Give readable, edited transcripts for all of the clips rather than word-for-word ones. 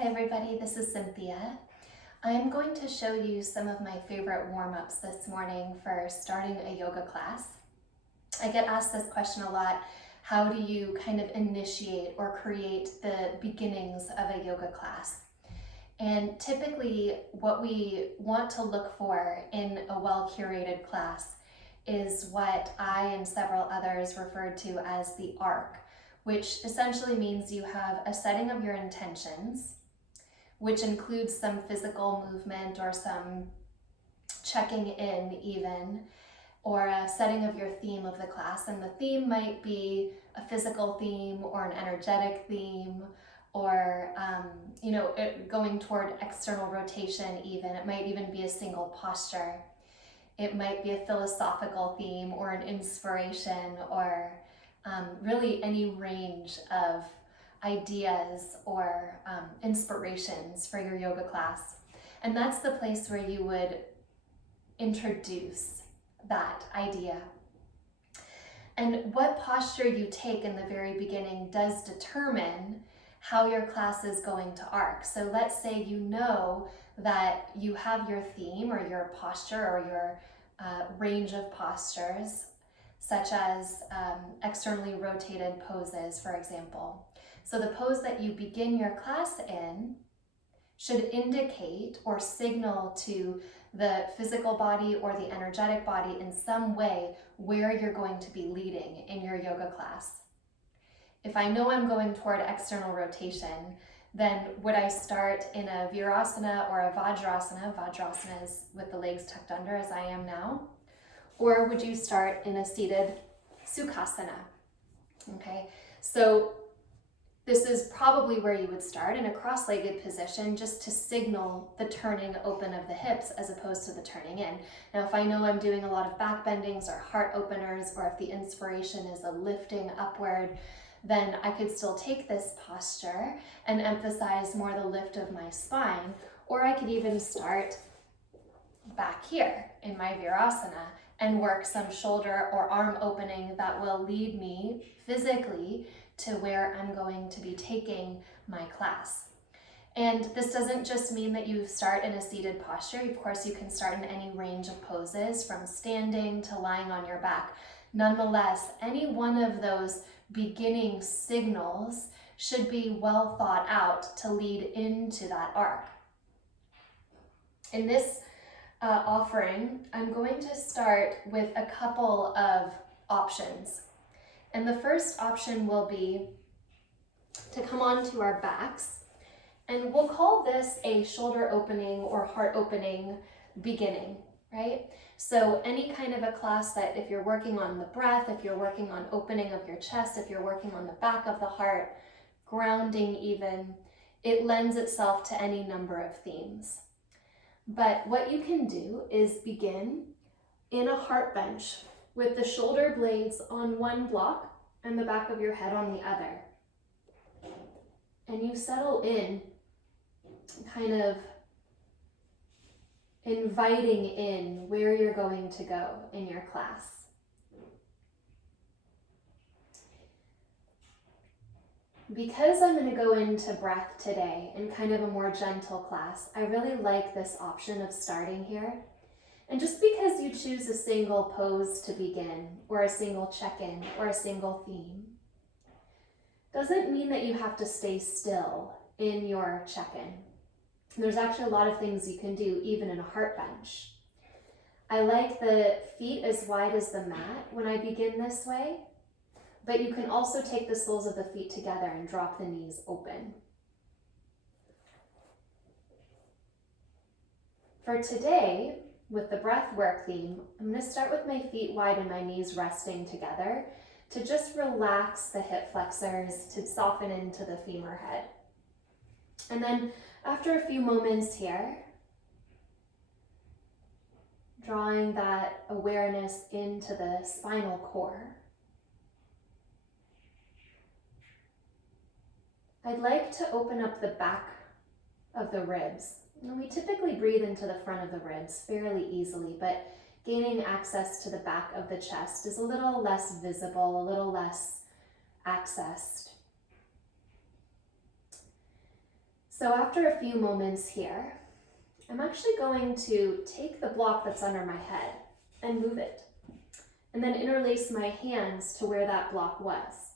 Hi everybody, this is Cynthia. I'm going to show you some of my favorite warm-ups this morning for starting a yoga class. I get asked this question a lot. How do you kind of initiate or create the beginnings of a yoga class? And typically what we want to look for in a well-curated class is what I and several others refer to as the arc, which essentially means you have a setting of your intentions, which includes some physical movement or some checking in even, or a setting of your theme of the class. And the theme might be a physical theme or an energetic theme, or going toward external rotation even. It might even be a single posture. It might be a philosophical theme or an inspiration, or really any range of ideas or inspirations for your yoga class. And that's the place where you would introduce that idea. And what posture you take in the very beginning does determine how your class is going to arc. So let's say you know that you have your theme or your posture or your range of postures, such as externally rotated poses, for example. So the pose that you begin your class in should indicate or signal to the physical body or the energetic body in some way where you're going to be leading in your yoga class. If I know I'm going toward external rotation, then would I start in a virasana or a vajrasana? Vajrasana is with the legs tucked under, as I am now. Or would you start in a seated sukhasana? Okay, so this is probably where you would start, in a cross-legged position, just to signal the turning open of the hips as opposed to the turning in. Now, if I know I'm doing a lot of back bendings or heart openers, or if the inspiration is a lifting upward, then I could still take this posture and emphasize more the lift of my spine, or I could even start back here in my virasana and work some shoulder or arm opening that will lead me physically to where I'm going to be taking my class. And this doesn't just mean that you start in a seated posture. Of course, you can start in any range of poses, from standing to lying on your back. Nonetheless, any one of those beginning signals should be well thought out to lead into that arc. In this offering, I'm going to start with a couple of options. And the first option will be to come onto our backs, and we'll call this a shoulder opening or heart opening beginning, right? So any kind of a class that, if you're working on the breath, if you're working on opening of your chest, if you're working on the back of the heart, grounding even, it lends itself to any number of themes. But what you can do is begin in a heart bench with the shoulder blades on one block and the back of your head on the other. And you settle in, kind of inviting in where you're going to go in your class. Because I'm going to go into breath today in kind of a more gentle class, I really like this option of starting here. And just because you choose a single pose to begin, or a single check-in, or a single theme, doesn't mean that you have to stay still in your check-in. There's actually a lot of things you can do even in a heart bench. I like the feet as wide as the mat when I begin this way, but you can also take the soles of the feet together and drop the knees open. For today, with the breath work theme, I'm going to start with my feet wide and my knees resting together to just relax the hip flexors, to soften into the femur head. And then after a few moments here, drawing that awareness into the spinal cord, I'd like to open up the back of the ribs. And we typically breathe into the front of the ribs fairly easily, but gaining access to the back of the chest is a little less visible, a little less accessed. So after a few moments here, I'm actually going to take the block that's under my head and move it, and then interlace my hands to where that block was.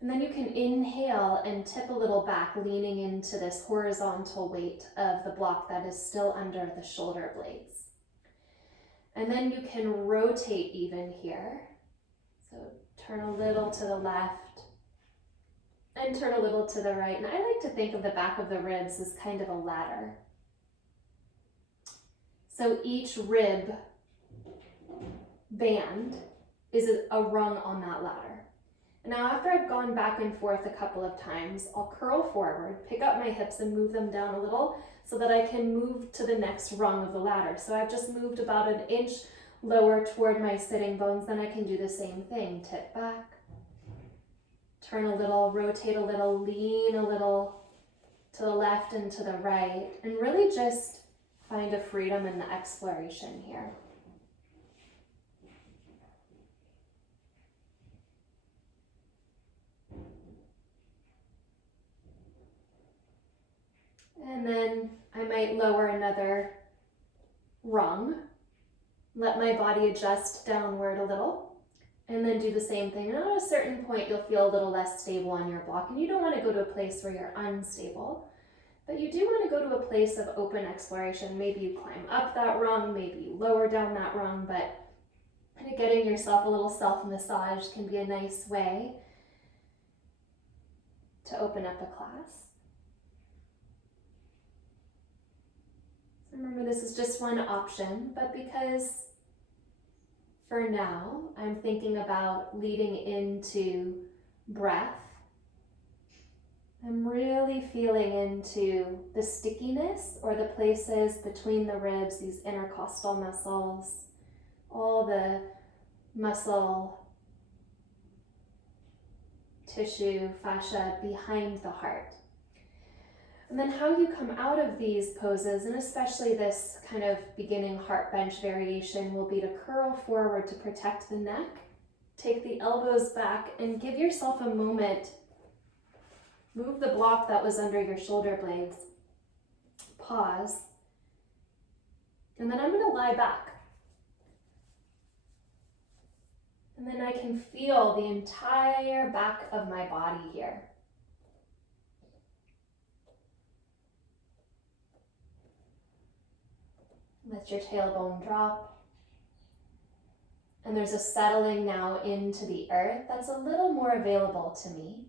And then you can inhale and tip a little back, leaning into this horizontal weight of the block that is still under the shoulder blades. And then you can rotate even here. So turn a little to the left and turn a little to the right. And I like to think of the back of the ribs as kind of a ladder. So each rib band is a rung on that ladder. And now after I've gone back and forth a couple of times, I'll curl forward, pick up my hips and move them down a little so that I can move to the next rung of the ladder. So I've just moved about an inch lower toward my sitting bones, then I can do the same thing. Tip back, turn a little, rotate a little, lean a little to the left and to the right, and really just find a freedom in the exploration here. And then I might lower another rung, let my body adjust downward a little, and then do the same thing. And at a certain point, you'll feel a little less stable on your block, and you don't want to go to a place where you're unstable, but you do want to go to a place of open exploration. Maybe you climb up that rung, maybe you lower down that rung, but kind of getting yourself a little self-massage can be a nice way to open up a class. Remember, this is just one option, but because for now I'm thinking about leading into breath, I'm really feeling into the stickiness or the places between the ribs, these intercostal muscles, all the muscle tissue, fascia behind the heart. And then how you come out of these poses, and especially this kind of beginning heart bench variation, will be to curl forward to protect the neck, take the elbows back, and give yourself a moment. Move the block that was under your shoulder blades. Pause. And then I'm going to lie back. And then I can feel the entire back of my body here. Let your tailbone drop. And there's a settling now into the earth that's a little more available to me.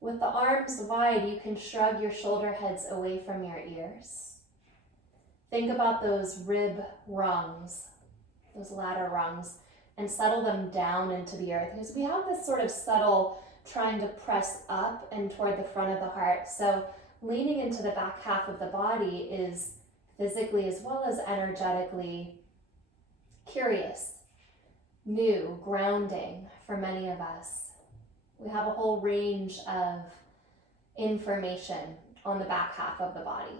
With the arms wide, you can shrug your shoulder heads away from your ears. Think about those rib rungs, those ladder rungs, and settle them down into the earth, because we have this sort of subtle trying to press up and toward the front of the heart. So leaning into the back half of the body is physically as well as energetically curious, new, grounding for many of us. We have a whole range of information on the back half of the body.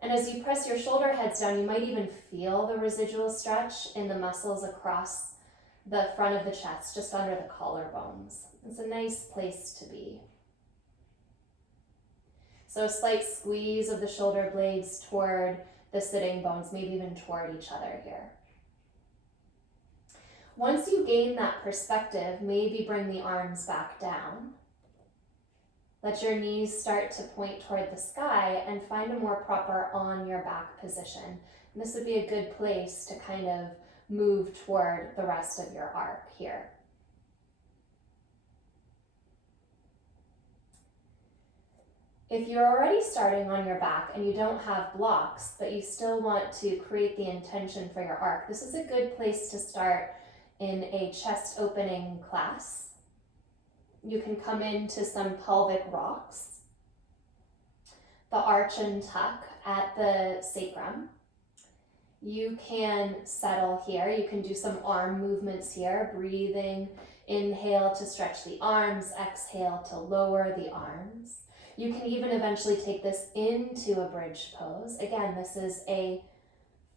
And as you press your shoulder heads down, you might even feel the residual stretch in the muscles across the front of the chest, just under the collarbones. It's a nice place to be. So a slight squeeze of the shoulder blades toward the sitting bones, maybe even toward each other here. Once you gain that perspective, maybe bring the arms back down. Let your knees start to point toward the sky and find a more proper on your back position. And this would be a good place to kind of move toward the rest of your arc here. If you're already starting on your back and you don't have blocks, but you still want to create the intention for your arc, this is a good place to start in a chest opening class. You can come into some pelvic rocks, the arch and tuck at the sacrum. You can settle here. You can do some arm movements here, breathing, inhale to stretch the arms, exhale to lower the arms. You can even eventually take this into a bridge pose. Again, this is a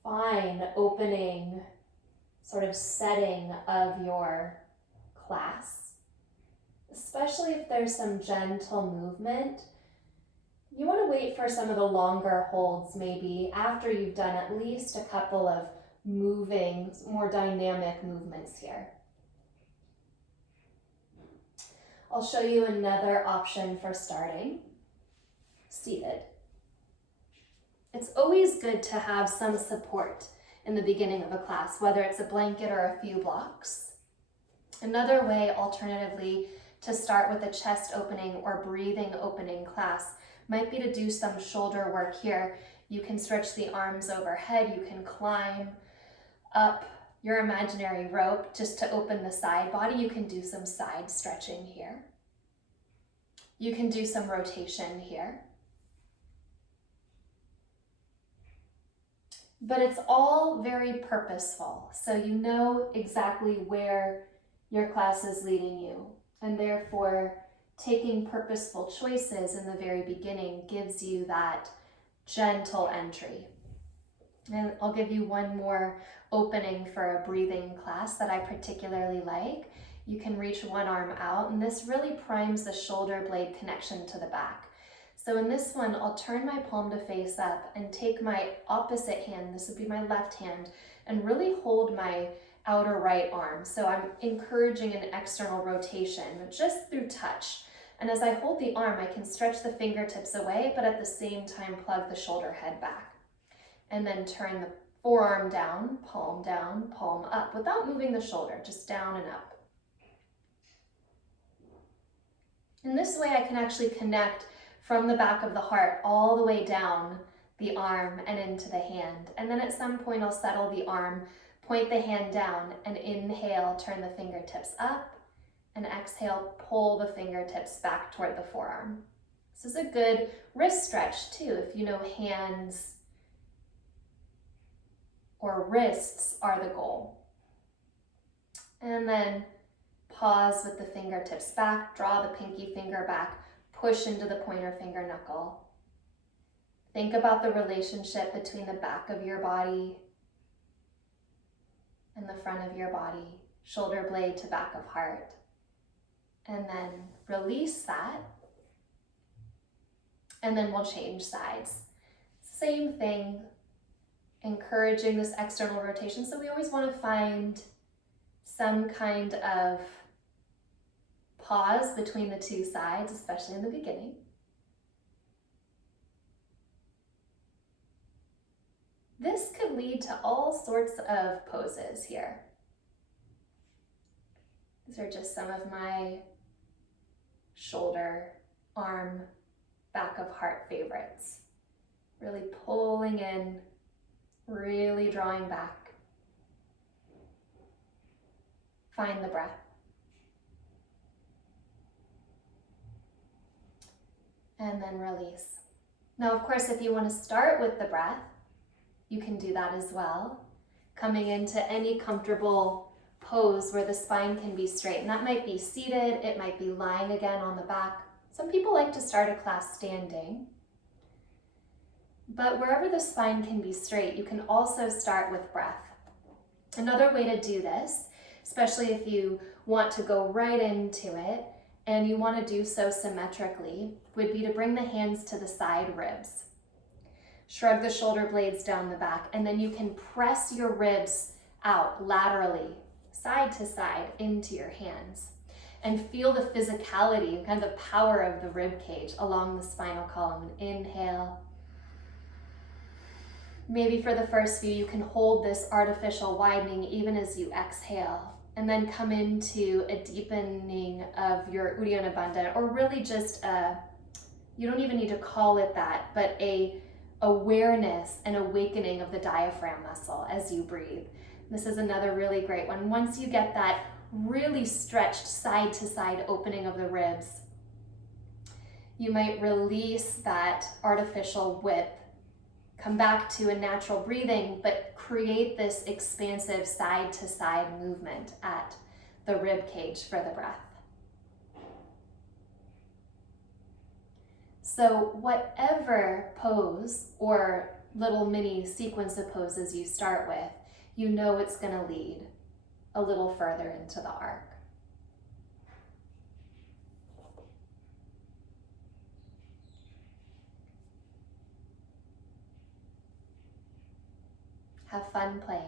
fine opening sort of setting of your class, especially if there's some gentle movement. You want to wait for some of the longer holds maybe after you've done at least a couple of moving, more dynamic movements here. I'll show you another option for starting, seated. It's always good to have some support in the beginning of a class, whether it's a blanket or a few blocks. Another way, alternatively, to start with a chest opening or breathing opening class might be to do some shoulder work here. You can stretch the arms overhead, you can climb up your imaginary rope just to open the side body. You can do some side stretching here. You can do some rotation here. But it's all very purposeful, so you know exactly where your class is leading you, and therefore taking purposeful choices in the very beginning gives you that gentle entry. And I'll give you one more opening for a breathing class that I particularly like. You can reach one arm out, and this really primes the shoulder blade connection to the back. So in this one, I'll turn my palm to face up and take my opposite hand, this would be my left hand, and really hold my outer right arm. So I'm encouraging an external rotation, just through touch. And as I hold the arm, I can stretch the fingertips away, but at the same time plug the shoulder head back. And then turn the forearm down, palm up, without moving the shoulder, just down and up. In this way, I can actually connect from the back of the heart all the way down the arm and into the hand. And then at some point, I'll settle the arm, point the hand down, and inhale, turn the fingertips up, and exhale, pull the fingertips back toward the forearm. This is a good wrist stretch too, if you know hands or wrists are the goal. And then pause with the fingertips back, draw the pinky finger back, push into the pointer finger knuckle. Think about the relationship between the back of your body and the front of your body, shoulder blade to back of heart. And then release that. And then we'll change sides. Same thing, encouraging this external rotation. So we always want to find some kind of pause between the two sides, especially in the beginning. This could lead to all sorts of poses here. These are just some of my shoulder, arm, back of heart favorites. Really pulling in, really drawing back. Find the breath. And then release. Now, of course, if you want to start with the breath, you can do that as well. Coming into any comfortable pose where the spine can be straight. And that might be seated, it might be lying again on the back. Some people like to start a class standing. But wherever the spine can be straight, you can also start with breath. Another way to do this, especially if you want to go right into it and you want to do so symmetrically, would be to bring the hands to the side ribs. Shrug the shoulder blades down the back, and then you can press your ribs out laterally, side to side, into your hands. And feel the physicality, kind of the power of the rib cage along the spinal column. Inhale. Maybe for the first few, you can hold this artificial widening even as you exhale, and then come into a deepening of your Uddiyana Bandha, or really just you don't even need to call it that, but a awareness and awakening of the diaphragm muscle as you breathe. This is another really great one. Once you get that really stretched side to side opening of the ribs, you might release that artificial width, come back to a natural breathing, but create this expansive side to side movement at the rib cage for the breath. So whatever pose or little mini sequence of poses you start with, you know it's going to lead a little further into the arc. Have fun playing.